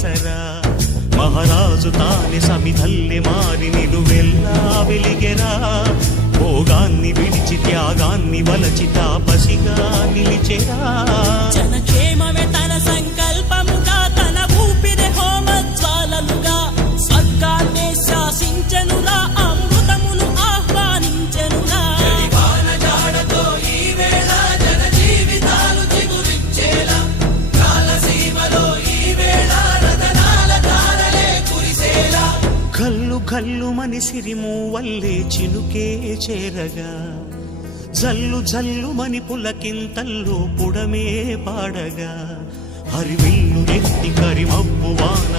ಸರ ಮಹಾರಾಜು ತಾನೆ ಸಮಿಧಲ್ಲೆ ಮಾರಿ ನಿಲುವೆಲ್ಲ వెలిగెరా భోగాన్ని విడిచి త్యాగాన్ని వలచి తాపసిగా నిలిచెరా జనక్షేమమే తన సంకల్పముగా తన ఊపిరి హోమజ్వాలలుగా స్వర్గాన్నే శాసించెనురా అమృతమును ఆహ్వానించెనురా జడివాన జాడతో ఈ వేళ జన జీవితాలు చిగురించేలా కాలసీమలో ఈ వేళ రతనాల ధారలే కురిసేలా కల్లు కల్లు మని సిరిమూవల్లే చినుకే చేరగా జల్లు జల్లు మని పులకింతల్లో పుడమే పాడగా హరివిల్లు ఎత్తి కరిమబ్బు వాన